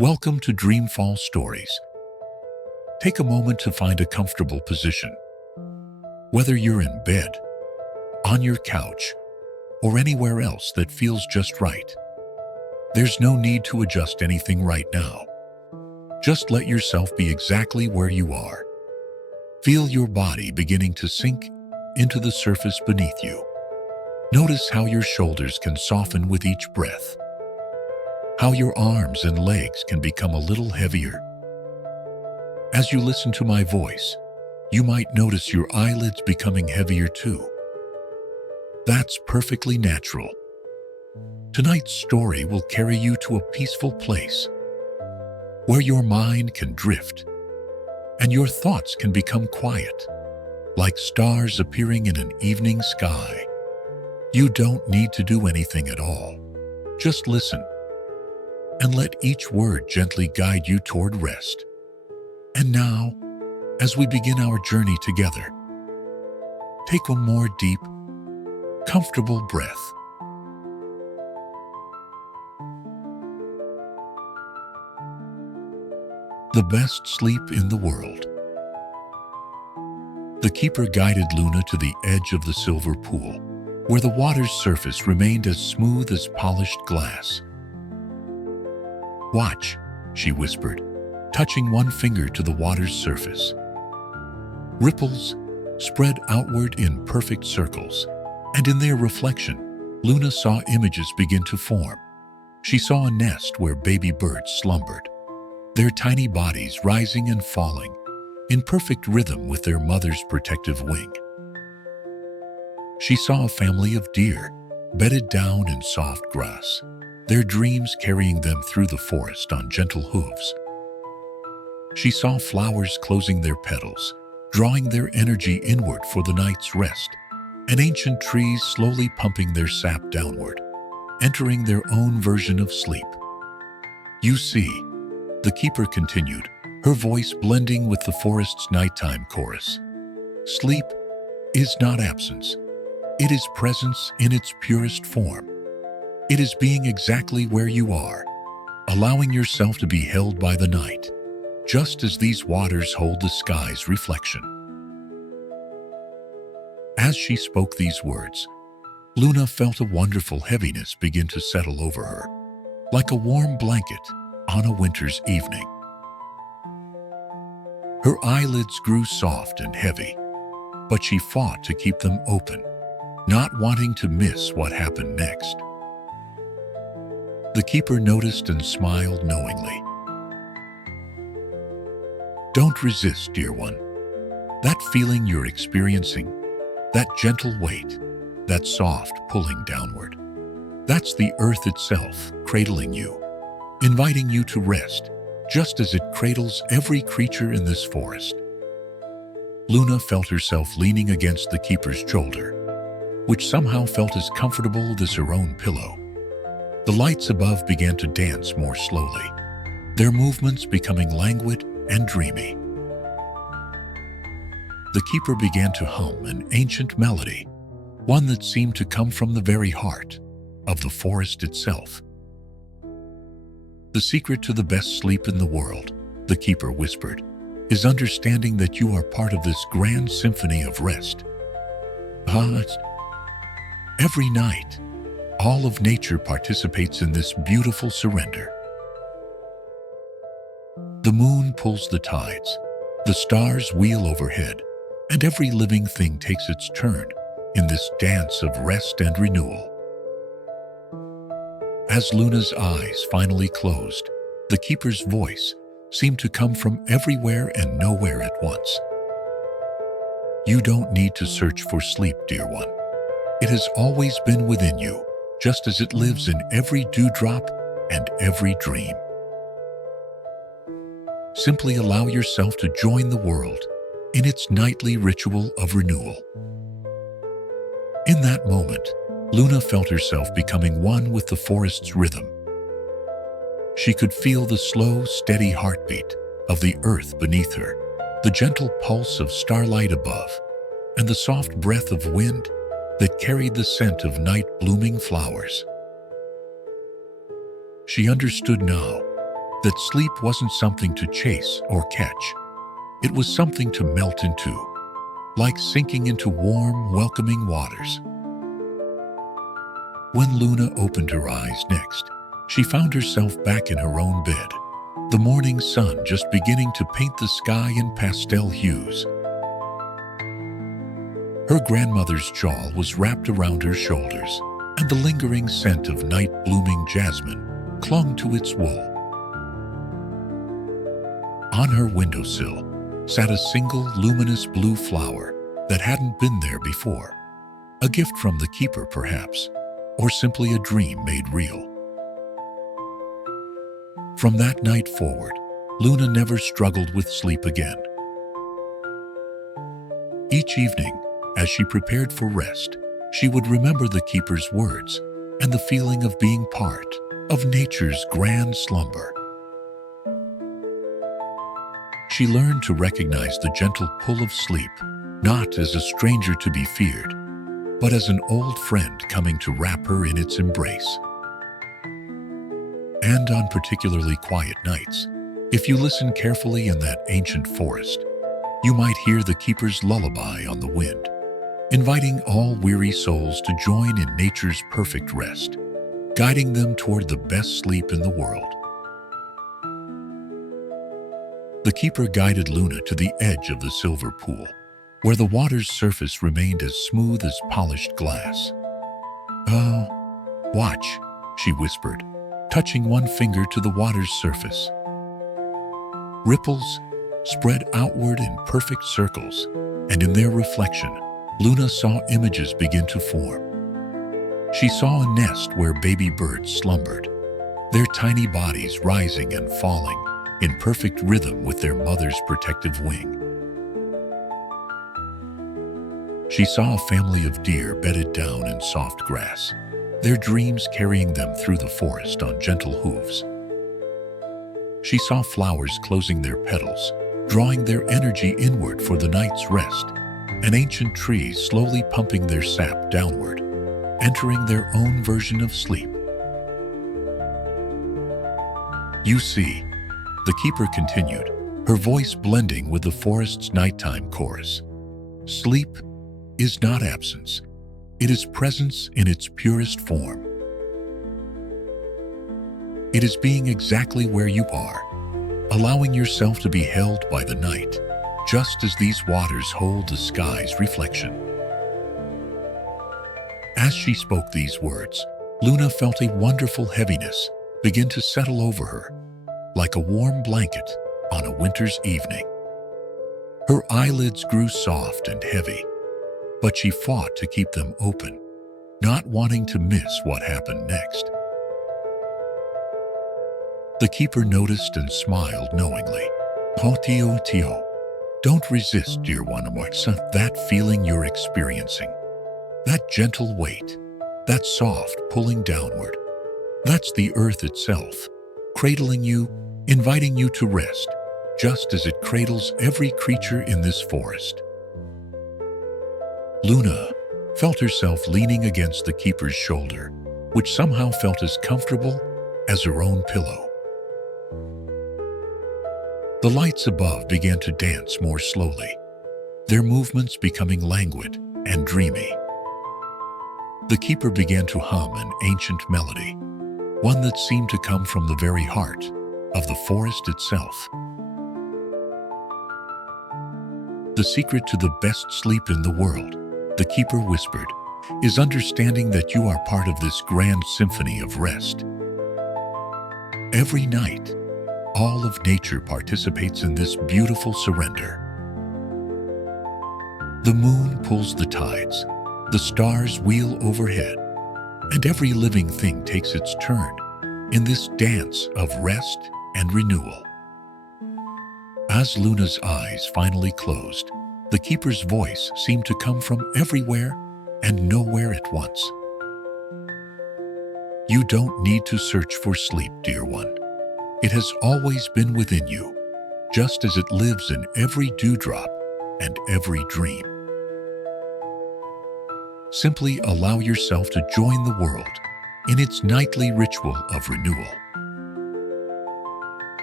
Welcome to Dreamfall Stories. Take a moment to find a comfortable position. Whether you're in bed, on your couch, or anywhere else that feels just right. There's no need to adjust anything right now. Just let yourself be exactly where you are. Feel your body beginning to sink into the surface beneath you. Notice how your shoulders can soften with each breath. How your arms and legs can become a little heavier. As you listen to my voice, you might notice your eyelids becoming heavier too. That's perfectly natural. Tonight's story will carry you to a peaceful place where your mind can drift and your thoughts can become quiet, like stars appearing in an evening sky. You don't need to do anything at all. Just listen and let each word gently guide you toward rest. And now, as we begin our journey together, take one more deep, comfortable breath. The best sleep in the world. The keeper guided Luna to the edge of the silver pool, where the water's surface remained as smooth as polished glass. "Watch," she whispered, touching one finger to the water's surface. Ripples spread outward in perfect circles, and in their reflection, Luna saw images begin to form. She saw a nest where baby birds slumbered, their tiny bodies rising and falling in perfect rhythm with their mother's protective wing. She saw a family of deer bedded down in soft grass, their dreams carrying them through the forest on gentle hooves. She saw flowers closing their petals, drawing their energy inward for the night's rest, and ancient trees slowly pumping their sap downward, entering their own version of sleep. "You see," the keeper continued, her voice blending with the forest's nighttime chorus, "sleep is not absence. It is presence in its purest form. It is being exactly where you are, allowing yourself to be held by the night, just as these waters hold the sky's reflection." As she spoke these words, Luna felt a wonderful heaviness begin to settle over her, like a warm blanket on a winter's evening. Her eyelids grew soft and heavy, but she fought to keep them open, not wanting to miss what happened next. The keeper noticed and smiled knowingly. "Don't resist, dear one. That feeling you're experiencing, that gentle weight, that soft pulling downward, that's the earth itself cradling you, inviting you to rest, just as it cradles every creature in this forest." Luna felt herself leaning against the keeper's shoulder, which somehow felt as comfortable as her own pillow. The lights above began to dance more slowly, their movements becoming languid and dreamy. The keeper began to hum an ancient melody, one that seemed to come from the very heart of the forest itself. "The secret to the best sleep in the world," the keeper whispered, "is understanding that you are part of this grand symphony of rest. Every night, all of nature participates in this beautiful surrender. The moon pulls the tides, the stars wheel overhead, and every living thing takes its turn in this dance of rest and renewal." As Luna's eyes finally closed, the keeper's voice seemed to come from everywhere and nowhere at once. "You don't need to search for sleep, dear one. It has always been within you, just as it lives in every dewdrop and every dream. Simply allow yourself to join the world in its nightly ritual of renewal." In that moment, Luna felt herself becoming one with the forest's rhythm. She could feel the slow, steady heartbeat of the earth beneath her, the gentle pulse of starlight above, and the soft breath of wind that carried the scent of night-blooming flowers. She understood now that sleep wasn't something to chase or catch. It was something to melt into, like sinking into warm, welcoming waters. When Luna opened her eyes next, she found herself back in her own bed, the morning sun just beginning to paint the sky in pastel hues. Her grandmother's shawl was wrapped around her shoulders, and the lingering scent of night-blooming jasmine clung to its wool. On her windowsill sat a single luminous blue flower that hadn't been there before, a gift from the keeper perhaps, or simply a dream made real. From that night forward, Luna never struggled with sleep again. Each evening, as she prepared for rest, she would remember the keeper's words and the feeling of being part of nature's grand slumber. She learned to recognize the gentle pull of sleep, not as a stranger to be feared, but as an old friend coming to wrap her in its embrace. And on particularly quiet nights, if you listen carefully in that ancient forest, you might hear the keeper's lullaby on the wind, inviting all weary souls to join in nature's perfect rest, guiding them toward the best sleep in the world. The keeper guided Luna to the edge of the silver pool, where the water's surface remained as smooth as polished glass. "Oh, watch," she whispered, touching one finger to the water's surface. Ripples spread outward in perfect circles, and in their reflection, Luna saw images begin to form. She saw a nest where baby birds slumbered, their tiny bodies rising and falling in perfect rhythm with their mother's protective wing. She saw a family of deer bedded down in soft grass, their dreams carrying them through the forest on gentle hooves. She saw flowers closing their petals, drawing their energy inward for the night's rest, and ancient trees slowly pumping their sap downward, entering their own version of sleep. "You see," the keeper continued, her voice blending with the forest's nighttime chorus, "sleep is not absence. It is presence in its purest form. It is being exactly where you are, allowing yourself to be held by the night, just as these waters hold the sky's reflection." As she spoke these words, Luna felt a wonderful heaviness begin to settle over her, like a warm blanket on a winter's evening. Her eyelids grew soft and heavy, but she fought to keep them open, not wanting to miss what happened next. The keeper noticed and smiled knowingly. "Oh, Tio, Tio, don't resist, dear one, that feeling you're experiencing. That gentle weight, that soft pulling downward, that's the earth itself, cradling you, inviting you to rest, just as it cradles every creature in this forest." Luna felt herself leaning against the keeper's shoulder, which somehow felt as comfortable as her own pillow. The lights above began to dance more slowly, their movements becoming languid and dreamy. The keeper began to hum an ancient melody, one that seemed to come from the very heart of the forest itself. "The secret to the best sleep in the world," the keeper whispered, "is understanding that you are part of this grand symphony of rest. Every night, all of nature participates in this beautiful surrender. The moon pulls the tides, the stars wheel overhead, and every living thing takes its turn in this dance of rest and renewal." As Luna's eyes finally closed, the keeper's voice seemed to come from everywhere and nowhere at once. "You don't need to search for sleep, dear one. It has always been within you, just as it lives in every dewdrop and every dream. Simply allow yourself to join the world in its nightly ritual of renewal."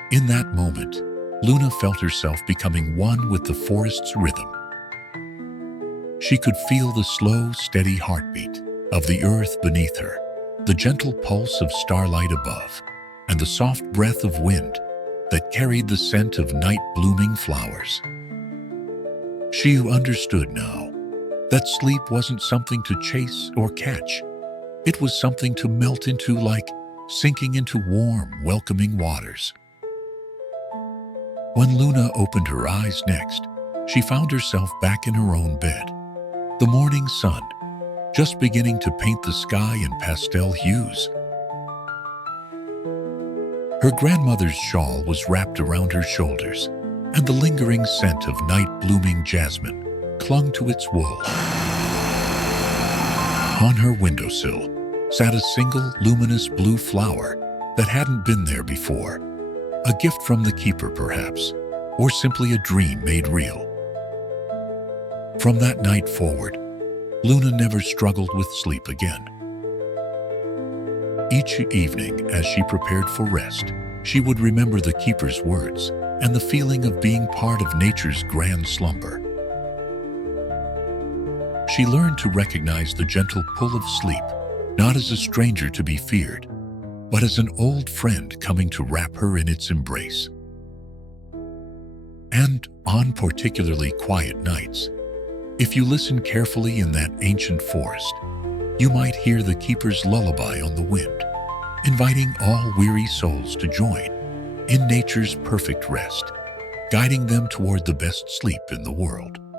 In that moment, Luna felt herself becoming one with the forest's rhythm. She could feel the slow, steady heartbeat of the earth beneath her, the gentle pulse of starlight above, and the soft breath of wind that carried the scent of night-blooming flowers. She understood now that sleep wasn't something to chase or catch. It was something to melt into, like sinking into warm, welcoming waters. When Luna opened her eyes next, she found herself back in her own bed. The morning sun, just beginning to paint the sky in pastel hues. Her grandmother's shawl was wrapped around her shoulders, and the lingering scent of night-blooming jasmine clung to its wool. On her windowsill sat a single luminous blue flower that hadn't been there before, a gift from the keeper perhaps, or simply a dream made real. From that night forward, Luna never struggled with sleep again. Each evening, as she prepared for rest, she would remember the keeper's words and the feeling of being part of nature's grand slumber. She learned to recognize the gentle pull of sleep, not as a stranger to be feared, but as an old friend coming to wrap her in its embrace. And on particularly quiet nights, if you listen carefully in that ancient forest, you might hear the keeper's lullaby on the wind, inviting all weary souls to join in nature's perfect rest, guiding them toward the best sleep in the world.